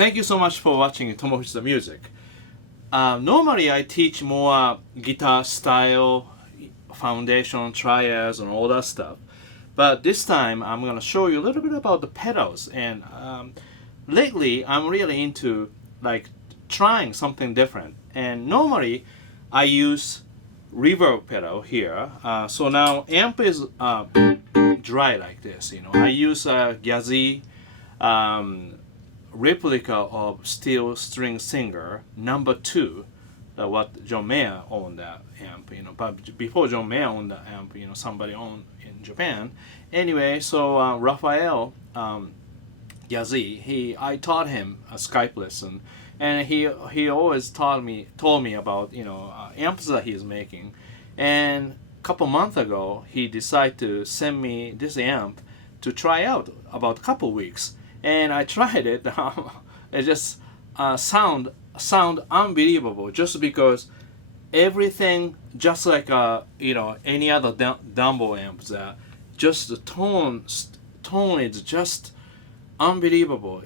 Thank you so much for watching Tomo Fujita Music. Normally I teach more guitar style, foundation, triads, and all that stuff. But this time I'm going to show you a little bit about the pedals. And lately I'm really into like trying something different. And normally I use reverb pedal here. So now amp is dry like this. I use a Gyazi replica of Steel String Singer #2, what John Mayer owned that amp, but before John Mayer owned the amp, somebody owned in Japan. Anyway, so Raphael Gyazi, I taught him a Skype lesson, and he always told me about amps that he's making. And a couple months ago, he decided to send me this amp to try out about a couple weeks. And I tried it. It just sound unbelievable. Just because everything, just like any other Dumbo amps, that just the tone is just unbelievable.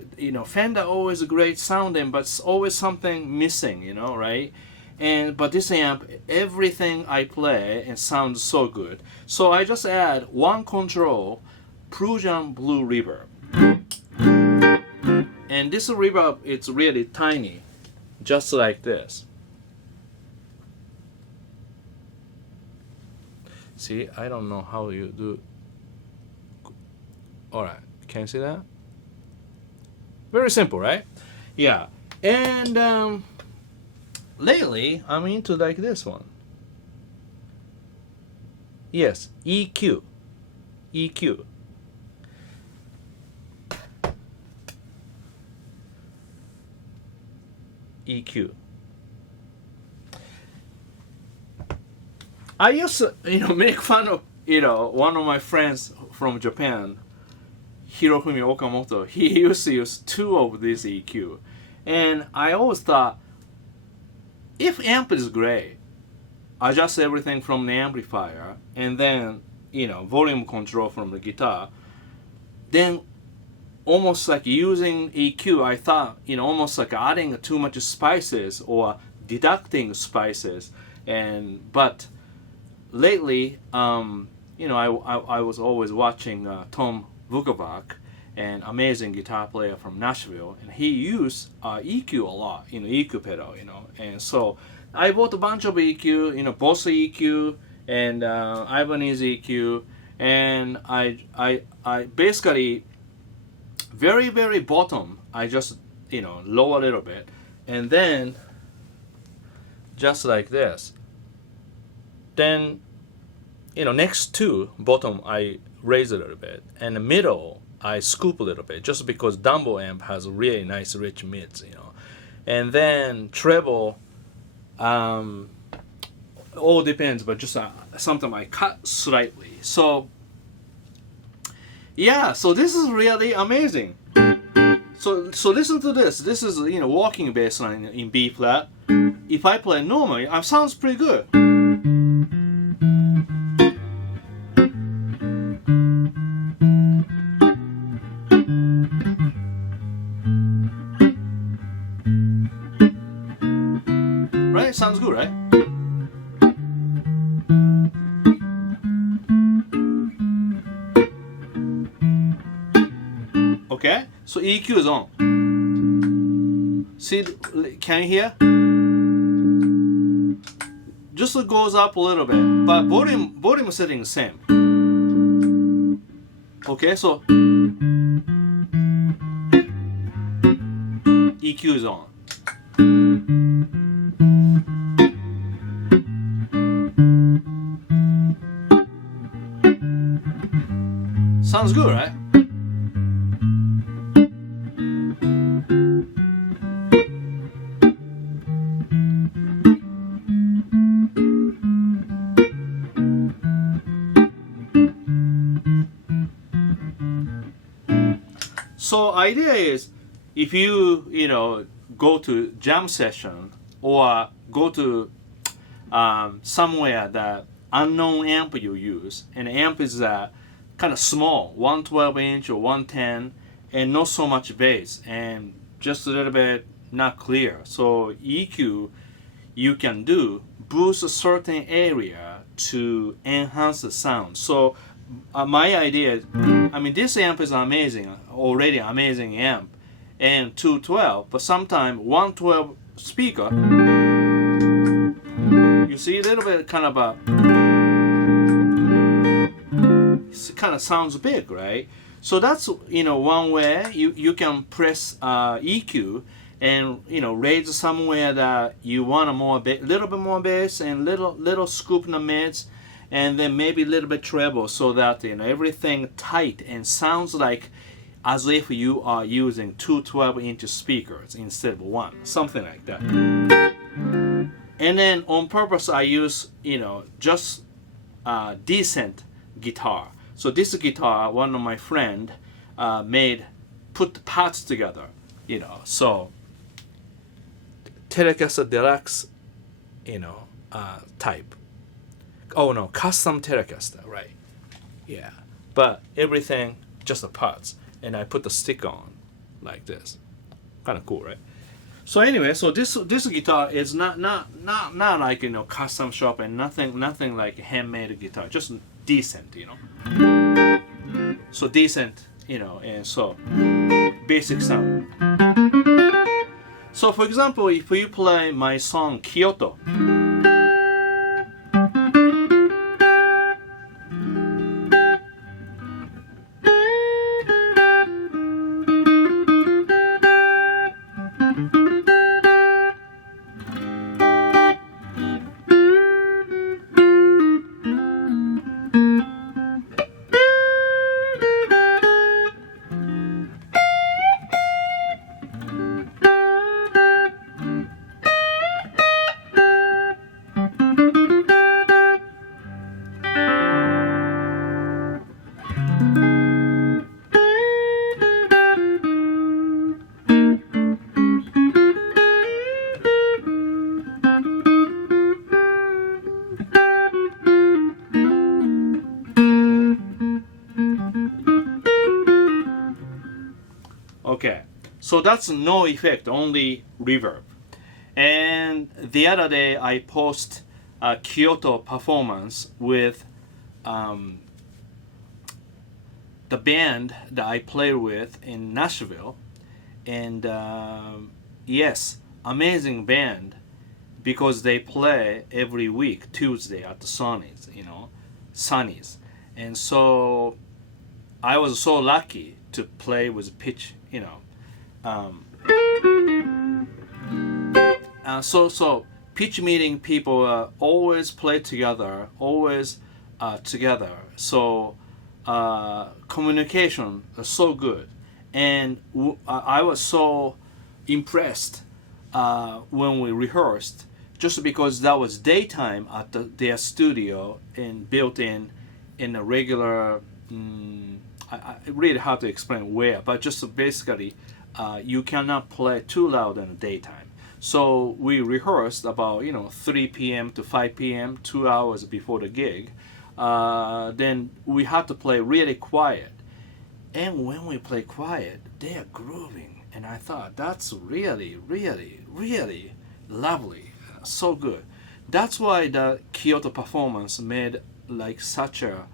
Fender always a great sounding, but it's always something missing. Right? But this amp, everything I play and sounds so good. So I just add one control, Prussian Blue Reverb. And this reverb, it's really tiny, just like this. See, I don't know how you do. Alright, can you see that? Very simple, right? Yeah. And lately, I'm into like this one. Yes, EQ. EQ. EQ. I used to, make fun of, one of my friends from Japan, Hirofumi Okamoto. He used to use 2 of these EQ, and I always thought, if amp is great, adjust everything from the amplifier, and then volume control from the guitar, then almost like using EQ, I thought, almost like adding too much spices or deducting spices. But lately, I was always watching Tom Bukovac, an amazing guitar player from Nashville, and he used EQ a lot, EQ pedal, And so I bought a bunch of EQ, Boss EQ and Ibanez EQ, and I basically, very, very bottom, I just, lower a little bit, and then just like this. Then, next to bottom, I raise a little bit, and the middle, I scoop a little bit, just because Dumbo amp has really nice rich mids, And then treble, all depends, but just sometimes I cut slightly. So yeah, so this is really amazing. So listen to this. This is walking bass line in B flat. If I play normally, it sounds pretty good. Right? Sounds good, right? Okay, so EQ is on. See, can you hear? Just goes up a little bit, but volume setting is same. Okay, so EQ is on. Sounds good, right? So idea is, if you go to jam session or go to somewhere that unknown amp you use, and the amp is kind of small, 112 inch or 110, and not so much bass, and just a little bit not clear. So EQ, you can do boost a certain area to enhance the sound. So my idea is, I mean, this amp is amazing, already amazing amp, and 212, but sometimes 112 speaker, you see a little bit kind of a, it kind of sounds big, right? So that's, one way you can press EQ and, raise somewhere that you want a little bit more bass and little scoop in the mids, and then maybe a little bit treble, so that everything tight and sounds like as if you are using two 12-inch speakers instead of one, something like that. And then on purpose I use just decent guitar. So this guitar, one of my friend put the parts together, so Telecaster Deluxe, type. Oh no, custom Telecaster, right? Yeah, but everything just the parts, and I put the stick on like this. Kind of cool, right? So anyway, so this guitar is not like custom shop and nothing like handmade guitar, just decent, So decent, and so basic sound. So for example, if you play my song Kyoto, okay, so that's no effect, only reverb. And the other day I post a Kyoto performance with the band that I play with in Nashville, and yes, amazing band, because they play every week Tuesday at the Sonny's, and so I was so lucky to play with pitch, so pitch meeting people always play together, always together. So communication is so good, and I was so impressed when we rehearsed, just because that was daytime at their studio and built in a regular. I really hard to explain where, but just basically, you cannot play too loud in the daytime. So we rehearsed about 3 p.m. to 5 p.m., 2 hours before the gig. Then we had to play really quiet, and when we play quiet, they are grooving, and I thought that's really, really, really lovely, so good. That's why the Kyoto performance made like such a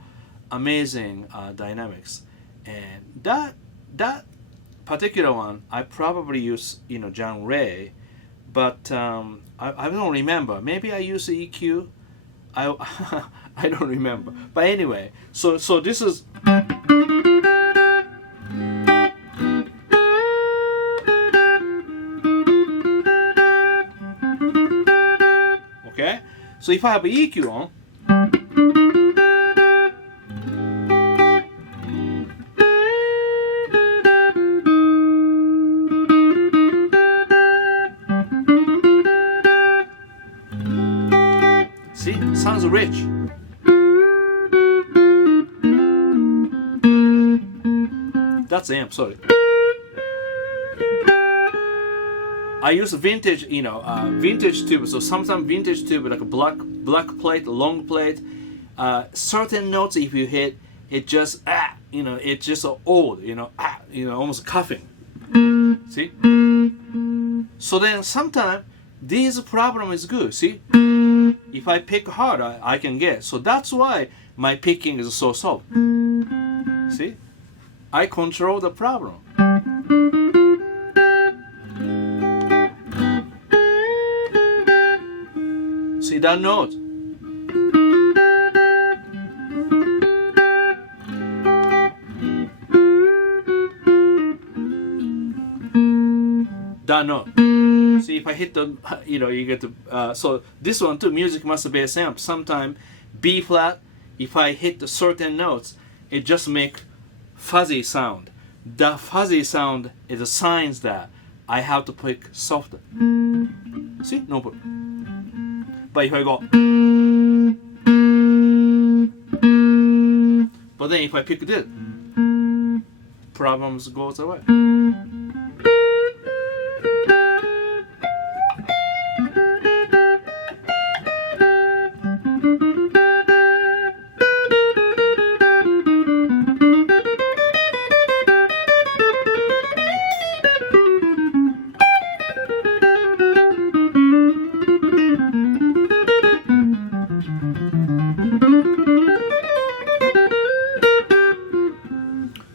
amazing dynamics, and that particular one I probably use John Ray, but I don't remember. Maybe I use the EQ. I don't remember. But anyway, so this is. Okay, so if I have EQ on. See, sounds rich. That's the amp, sorry. I use vintage, vintage tube. So sometimes vintage tube, like a black plate, long plate. Certain notes, if you hit, it just it's just old, almost coughing. See? So then sometimes this problem is good. See? If I pick hard, I can get. So that's why my picking is so soft. See? I control the problem. See that note? That note. See, if I hit the, you get the, so this one too, music must be a sample. Sometimes B flat, if I hit the certain notes, it just make fuzzy sound. The fuzzy sound is a sign that I have to pick softer. See, no problem. But if I go, but then if I pick this, problems goes away.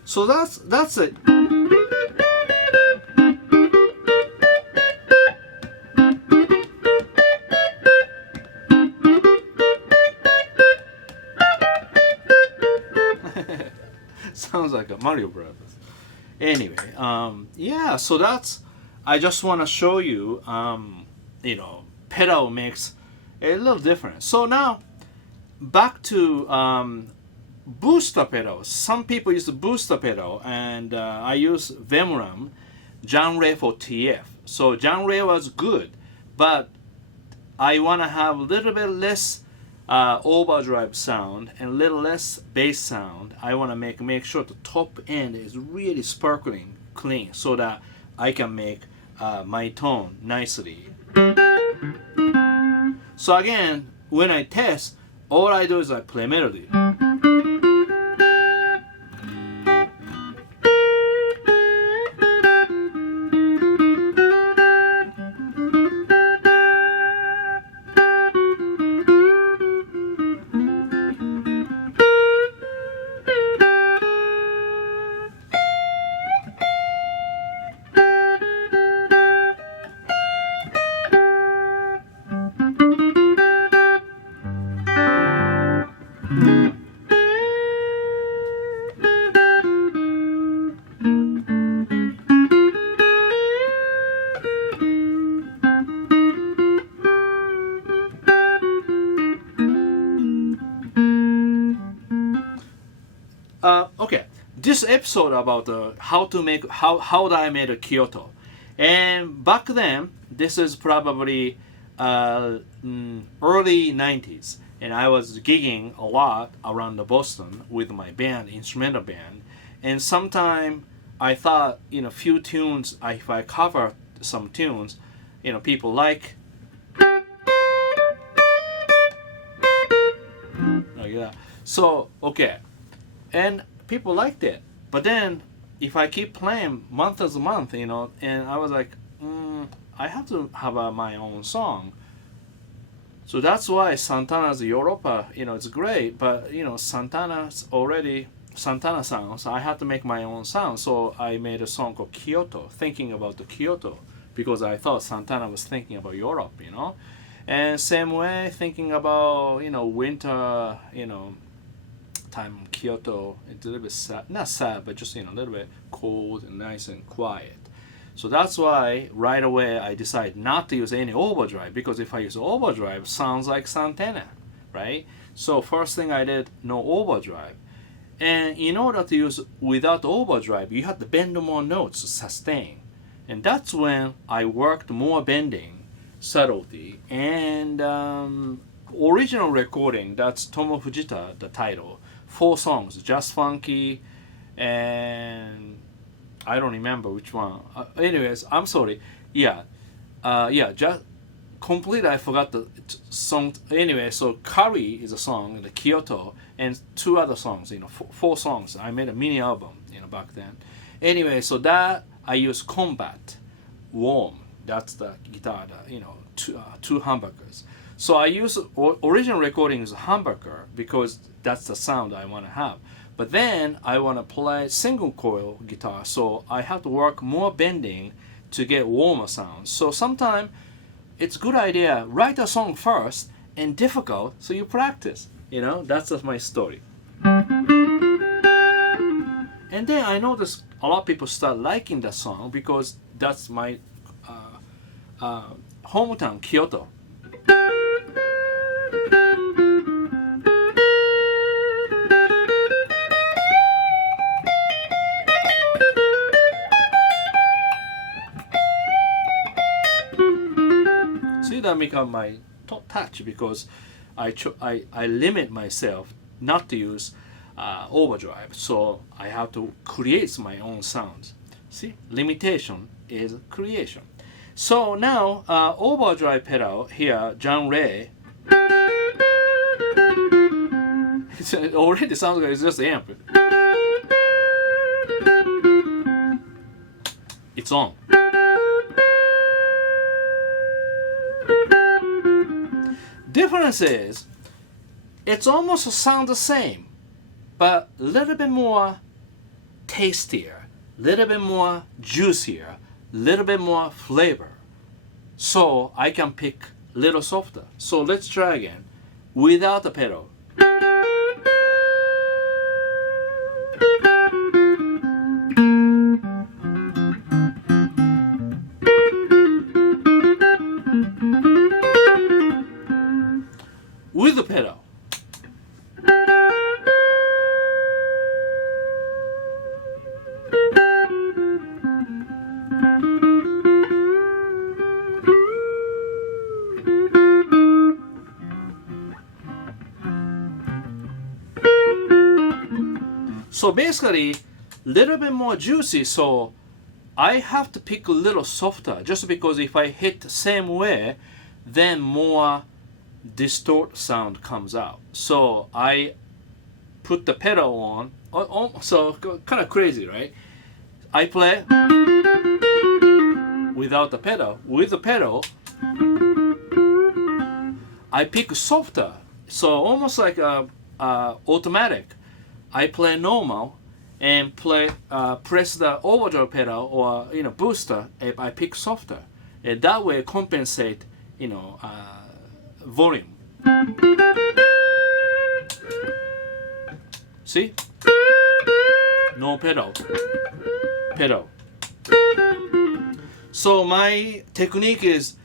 So that's it. Sounds like a Mario Brothers. Anyway, yeah. So that's. I just want to show you, pedal makes a little different. So now, back to booster pedals. Some people use the booster pedal, and I use Vemram genre for TF. So genre was good, but I want to have a little bit less overdrive sound and a little less bass sound. I want to make sure the top end is really sparkling clean, so that I can make my tone nicely. So again, when I test, all I do is I play melody. Okay, this episode about how I made a Kyoto, and back then this is probably early 90s, and I was gigging a lot around Boston with my band, instrumental band, and sometime I thought few tunes, if I cover some tunes, people like that. So okay. And people liked it. But then, if I keep playing month as a month, and I was like, I have to have my own song. So that's why Santana's Europa, it's great, but, Santana's already Santana sound, so I had to make my own sound. So I made a song called Kyoto, thinking about the Kyoto, because I thought Santana was thinking about Europe, And same way, thinking about, winter, time in Kyoto, it's a little bit sad, not sad, but just a little bit cold and nice and quiet. So that's why right away I decided not to use any overdrive, because if I use overdrive, it sounds like Santana, right? So first thing I did, no overdrive. And in order to use without overdrive, you have to bend more notes to sustain. And that's when I worked more bending, subtlety, and original recording, that's Tomo Fujita, the title. 4 songs, Just Funky, and I don't remember which one. Anyways, I'm sorry. Yeah, just completely I forgot the song. Anyway, so Curry is a song, the Kyoto, and 2 other songs. 4 songs. I made a mini album, back then. Anyway, so that I use combat, warm. That's the guitar, two humbuckers. So I use original recording is humbucker because that's the sound I want to have. But then I want to play single coil guitar, so I have to work more bending to get warmer sounds. So sometimes it's a good idea, write a song first and difficult, so you practice. That's just my story. And then I noticed a lot of people start liking the song because that's my hometown, Kyoto. See, that become my top touch because I limit myself not to use overdrive, so I have to create my own sounds. See, limitation is creation. So now overdrive pedal here, John Ray. It already sounds like it's just amp. It's on. Difference is, it's almost sound the same, but a little bit more tastier, little bit more juicier, little bit more flavor. So I can pick little softer. So let's try again without the pedal. With the pedal. So basically, little bit more juicy, so I have to pick a little softer, just because if I hit the same way, then more distort sound comes out. So I put the pedal on, so kind of crazy, right? I play without the pedal. With the pedal, I pick softer, so almost like automatic. I play normal and press the overdrive pedal or booster. I pick softer, and that way compensate volume. See? No pedal. So my technique is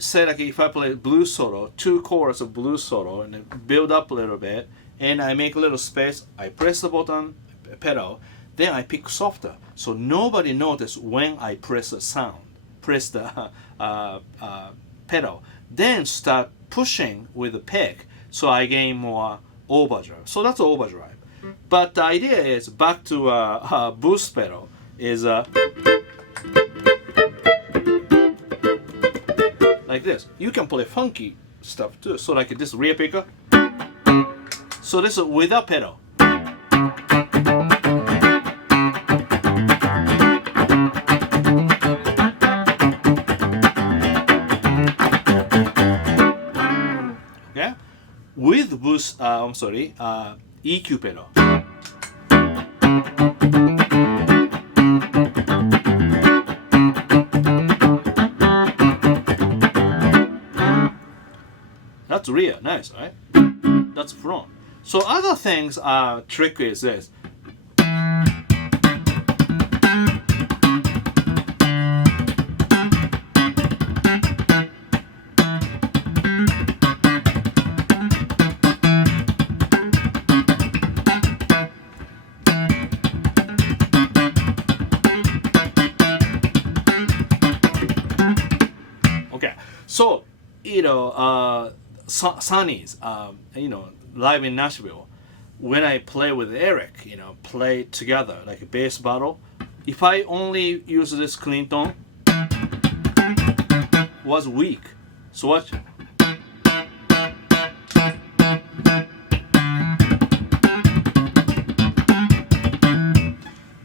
say like if I play blues solo, 2 chords of blues solo, and then build up a little bit, and I make a little space, I press the button, pedal, then I pick softer. So nobody notice when I press the pedal. Then start pushing with the pick, so I gain more overdrive. So that's overdrive. But the idea is, back to boost pedal, is like this. You can play funky stuff too. So like this rear picker. So this is without pedal. Okay? With boost, EQ pedal. That's rear, nice, right? That's front. So other things trick is this. Okay, so Sonny's, live in Nashville, when I play with Eric, play together like a bass battle. If I only use this clean tone, was weak. So watch.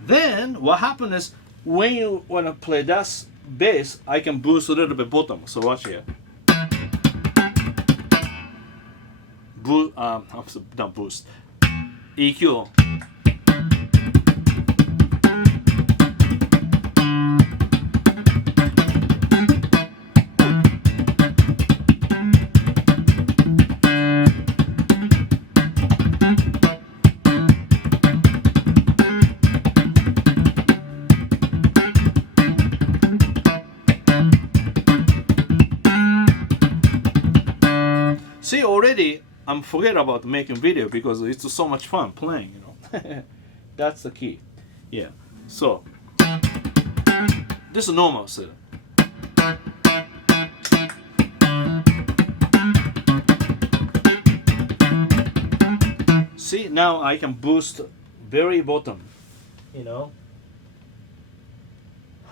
Then what happened is when you want to play that bass, I can boost a little bit bottom. So watch here. Not boost. EQ. See, already I'm forget about making video because it's so much fun playing, you know. That's the key. Yeah. So this is normal, so. See, now I can boost very bottom, you know.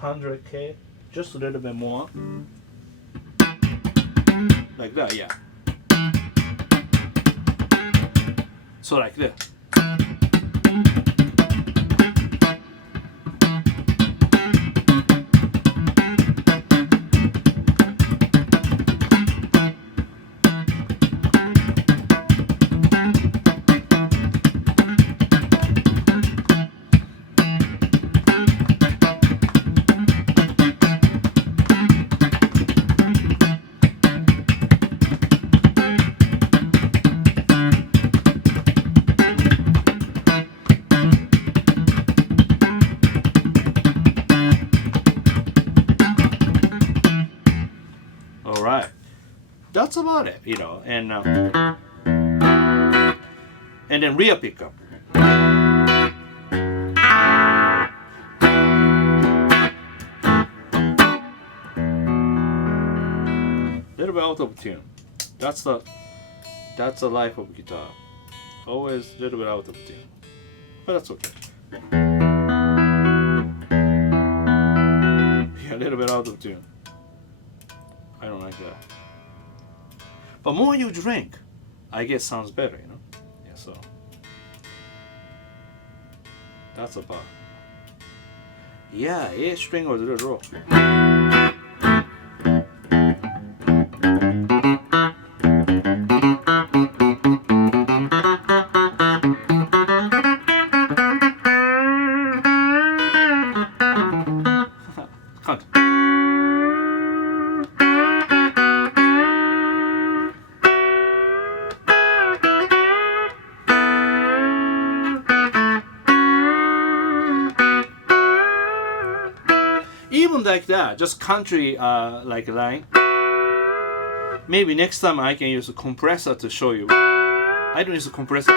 100K, just a little bit more. Like that, yeah. So like this. That's about it, you know, and then rear pickup. Little bit out of tune. That's the life of guitar. Always a little bit out of tune, but that's okay. Yeah, a little bit out of tune. I don't like that. But more you drink, I guess sounds better, you know? Yeah, so. That's about. Yeah, A string was a little raw. Even like that, just country like line. Maybe next time I can use a compressor to show you. I don't use a compressor.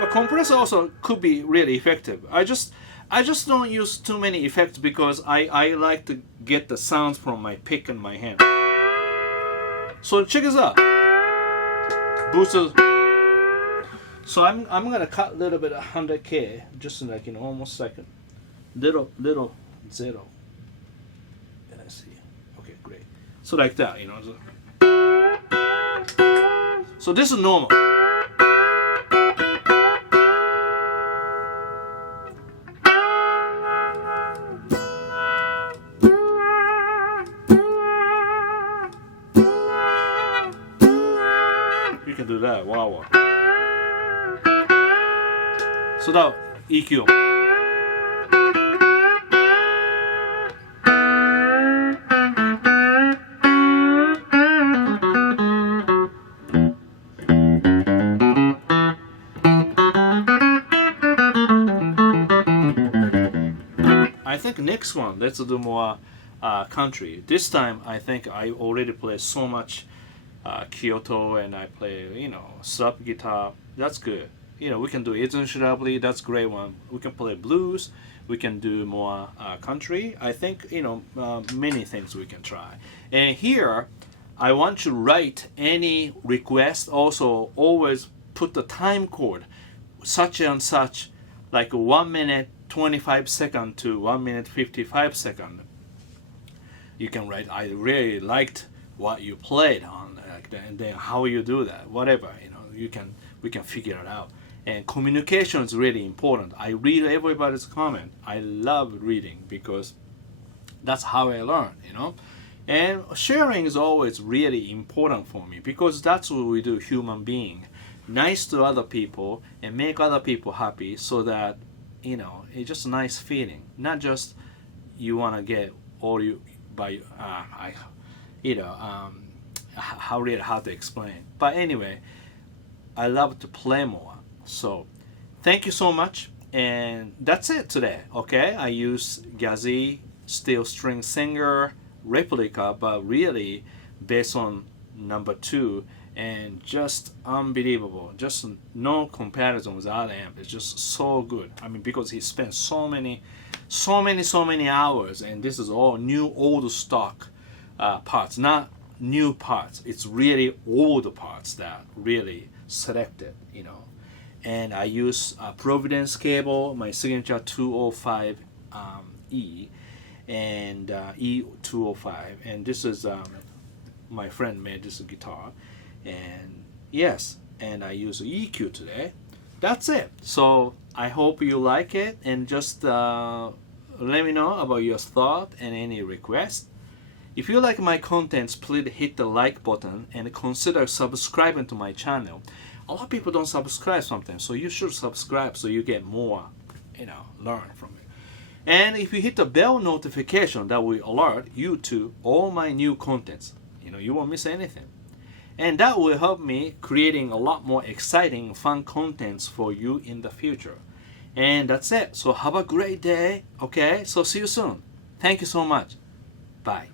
But compressor also could be really effective. I just don't use too many effects because I like to get the sounds from my pick and my hand. So check this out. Boosters. So I'm gonna cut a little bit of 100K, just like in almost second. Little zero. And I see. Okay, great. So like that, you know. So this is normal. You can do that. Wow. So now EQ. I think next one, let's do more country. This time, I think I already play so much Kyoto, and I play, you know, slap guitar. That's good. You know, we can do Izun Shirabli. That's a great one. We can play blues. We can do more country. I think, you know, many things we can try. And here, I want to write any request. Also, always put the time code, such and such, like 1 minute 25 second to 1 minute 55 second. You can write, I really liked what you played on, like that, and then how you do that, whatever, you know, we can figure it out. And communication is really important. I read everybody's comment. I love reading because that's how I learn, you know. And sharing is always really important for me because that's what we do, human being. Nice to other people and make other people happy so that, you know, it's just a nice feeling. Not just you want to get all you by, how really hard to explain. But anyway, I love to play more. So thank you so much. And that's it today, okay? I use Gazi Steel String Singer replica, but really based on number 2, and just unbelievable. Just no comparison with other amp. It's just so good. I mean, because he spent so many hours, and this is all new old stock parts, not new parts. It's really old parts that really selected, you know. And I use Providence cable, my signature 205 E and E205, and this is my friend made this guitar, and yes, and I use EQ today. That's it. So I hope you like it, and just let me know about your thought and any request. If you like my contents, please hit the like button and consider subscribing to my channel. A lot of people don't subscribe sometimes, so you should subscribe so you get more, you know, learn from it. And if you hit the bell notification, that will alert you to all my new contents. You know, you won't miss anything. And that will help me creating a lot more exciting, fun contents for you in the future. And that's it. So have a great day, okay? So see you soon. Thank you so much. Bye.